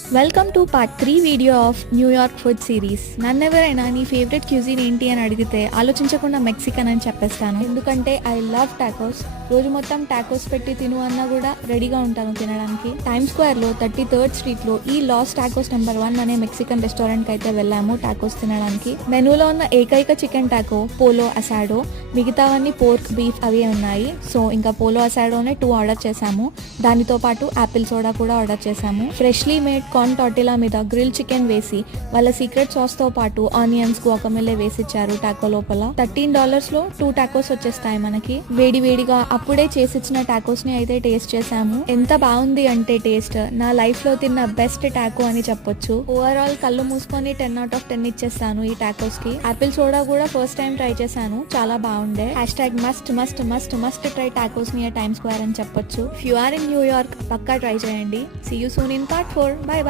Welcome to part 3 video of New York food series. నన్నెవరైనా నీ favourite cuisine ఏంటి అని అడిగితే ఆలోచించకుండా మెక్సికన్ అని చెప్పేస్తాను. ఎందుకంటే ఐ లవ్ టాకోస్. రోజు మొత్తం టాకోస్ పెట్టి తిను అన్నా కూడా రెడీగా ఉంటాను తినడానికి. టైమ్ స్క్వేర్ లో 33rd స్ట్రీట్ లో ఈ లాస్ టాకోస్ నెంబర్ 1 అనే మెక్సికన్ రెస్టారెంట్ కి అయితే వెళ్ళాము టాకోస్ తినడానికి. మెనూలో ఉన్న ఏకైక చికెన్ టాకో పోలో అసాడో, మిగతావన్నీ పోర్క్, బీఫ్ అవే ఉన్నాయి. సో ఇంకా పోలో అసాడోనే 2 ఆర్డర్ చేసాము. దానితో పాటు యాపిల్ సోడా కూడా ఆర్డర్ చేసాము. ఫ్రెష్లీ మేడ్ కార్న్ టార్టిలా మీద గ్రిల్ చికెన్ వేసి వాళ్ళ సీక్రెట్ సాస్ తో పాటు ఆనియన్స్, గువాకమెల్లే వేసిచ్చారు టాకో లోపల. $13 లో 2 టాకోస్ వచ్చేస్తాయి మనకి. వేడి వేడిగా అప్పుడే చేసిచ్చిన టాకోస్ ని అయితే టేస్ట్ చేసాము. ఎంత బాగుంది అంటే టేస్ట్ నా లైఫ్ లో తిన్న బెస్ట్ టాకో అని చెప్పొచ్చు. ఓవరాల్ కళ్ళు మూసుకొని 10/10 ఇచ్చేస్తాను ఈ టాకోస్ కి. యాపిల్ సోడా కూడా ఫస్ట్ టైం ట్రై చేశాను, చాలా బాగుండే. #Must must must must try tacos near Time Square అని చెప్పొచ్చు. If you are in New York పక్కా ట్రై చేయండి. See you soon in part 4. By.